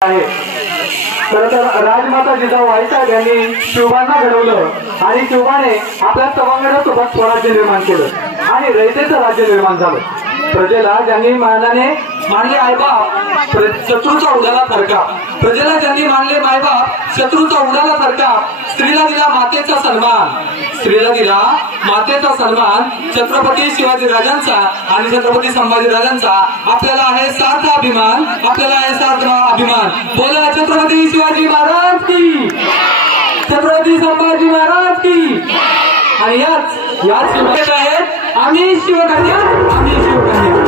आहे. तर राजमाता जिजाऊ आईसाहेब यांनी शिवबांना घडवलं आणि शिवबाने आपल्या सवंगडासोबत स्वराज्य निर्माण केलं आणि रयतेचं राज्य निर्माण झालं. प्रजेला ज्यांनी मानाने मानले आईबाप शत्रूचा उडाला फरकाप, प्रजेला ज्यांनी मानले मायबाप शत्रूचा उडाला फरकाप, स्त्रीला दिला मातेचा सन्मान, स्त्रीला दिला मातेचा सन्मान. छत्रपती शिवाजी राजांचा आणि छत्रपती संभाजी राजांचा आपल्याला आहे सार्थ अभिमान, आपल्याला आहे सार्थ अभिमान. बोला छत्रपती शिवाजी महाराज की, छत्रपती संभाजी महाराज की. आणि याच शिवकन्या आहेत आम्ही शिवकन्या, आम्ही शिवकन्या.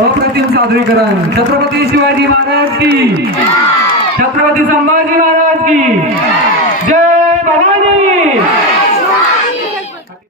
अप्रतिम सादरीकरण. छत्रपती शिवाजी महाराज की, छत्रपती संभाजी महाराज की जय. भवानी.